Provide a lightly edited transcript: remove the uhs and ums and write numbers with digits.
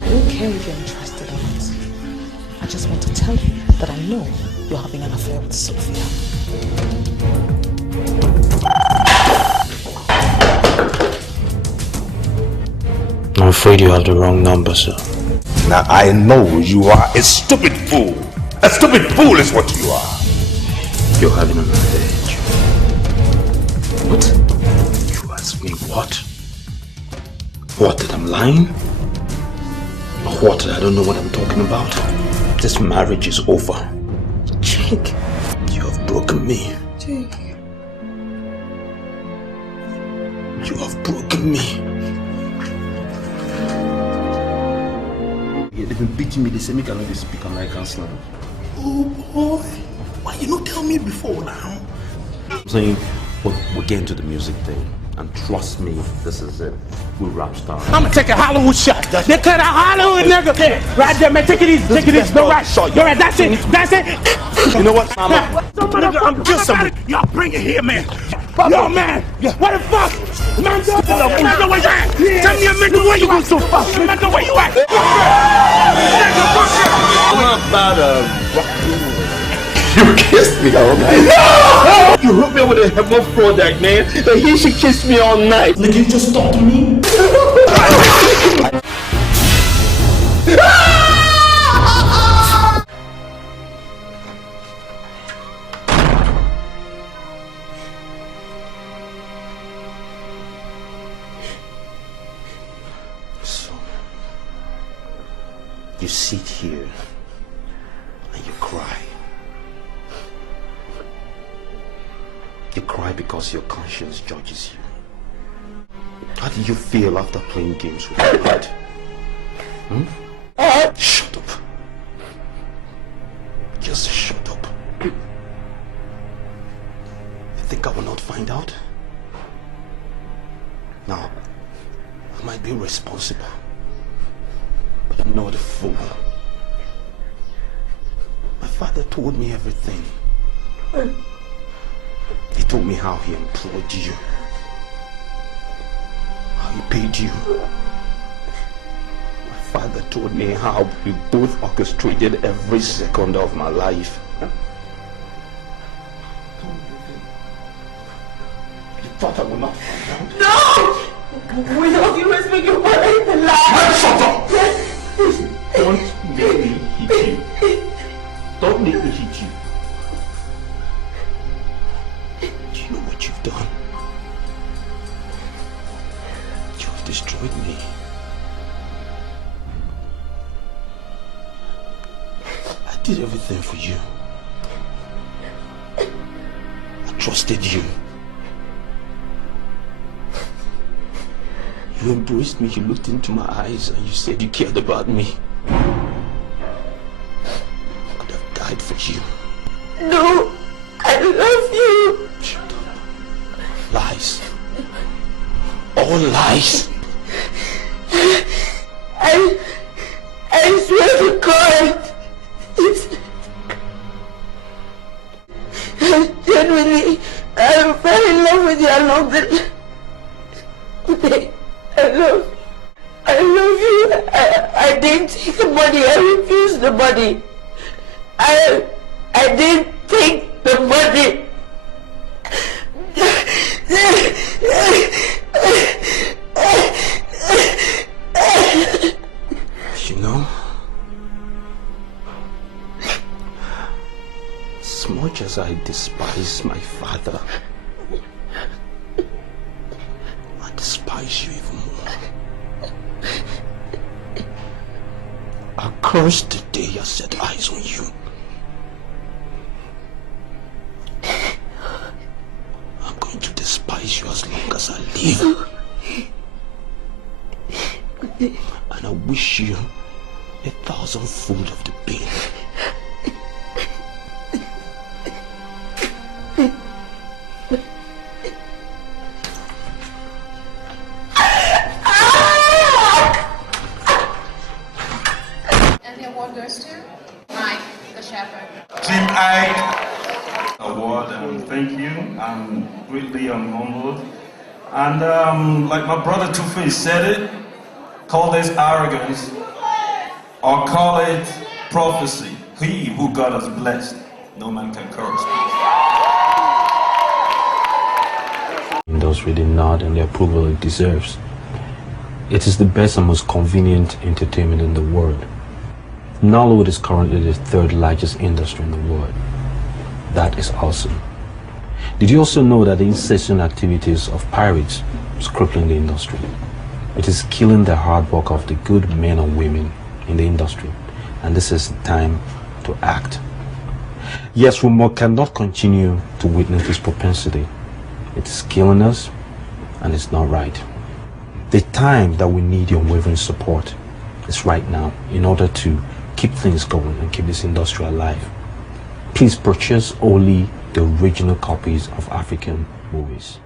I don't care if you're interested or not. I just want to tell you that I know you're having an affair with Sophia. I'm afraid you have the wrong number, sir. Now I know you are a stupid fool. A stupid fool is what you are. You're having an affair. What? You ask me what? What, that I'm lying? What, that I don't know what I'm talking about? This marriage is over. Jake. You have broken me. Jake. You have broken me. Yeah, they've been beating me. They say me cannot speak American slang. Oh boy. Why you not tell me before now? I'm saying we're getting to the music thing. And trust me, this is it. We're rap stars. I'ma take a Hollywood shot. They cut a Hollywood nigga. Right there, man. Take it easy. Take it easy. No right. You're right. That's it. That's it. You know what, mama? Nigga, I'm just somebody. Y'all bring it here, man. Yo, man. What the fuck? Man, where you at? Tell me a nigga where you at so fuck. Nigga, where you at? I'm about you kissed me all night. No! You hooked me with a heaven product, man. And he should kiss me all night. Nigga, you just talked to me. So, you sit here and you cry. You cry because your conscience judges you. How do you feel after playing games with your heart? Shut up. Just shut up. You think I will not find out? Now, I might be responsible, but I'm not a fool. My father told me everything. He told me how he employed you, how he paid you. My father told me how we both orchestrated every second of my life. You thought I would not find out? No! We love you as we can believe the lie! Shut up! Don't make me hit you. Don't make me hit you. Do you know what you've done? You have destroyed me. I did everything for you. I trusted you. You embraced me, you looked into my eyes and you said you cared about me. I could have died for you. No! I love you! Shut up. Lies. All lies. I swear to God! Genuinely, I fell in love with you along the way. I love you. I didn't take the money. I refused the money. I didn't take the money. You know, as much as I despise my father, I despise you even more. I curse the day I set eyes on you. I'm going to despise you as long as I live. And I wish you 1,000-fold of the pain. And the award goes to Mike, the shepherd. Team Iyke award, thank you. I'm greatly humbled. And like my brother Two-Face said it, call this arrogance, or call it prophecy. He who God has blessed, no man can curse. Industry did not, and the approval it deserves. It is the best and most convenient entertainment in the world. Nollywood is currently the third largest industry in the world. That is awesome. Did you also know that the incessant activities of pirates is crippling the industry? It is killing the hard work of the good men and women in the industry, and this is the time to act. Yes, we cannot continue to witness this propensity. It is killing us, and it's not right. The time that we need your unwavering support is right now in order to keep things going and keep this industry alive. Please purchase only the original copies of African movies.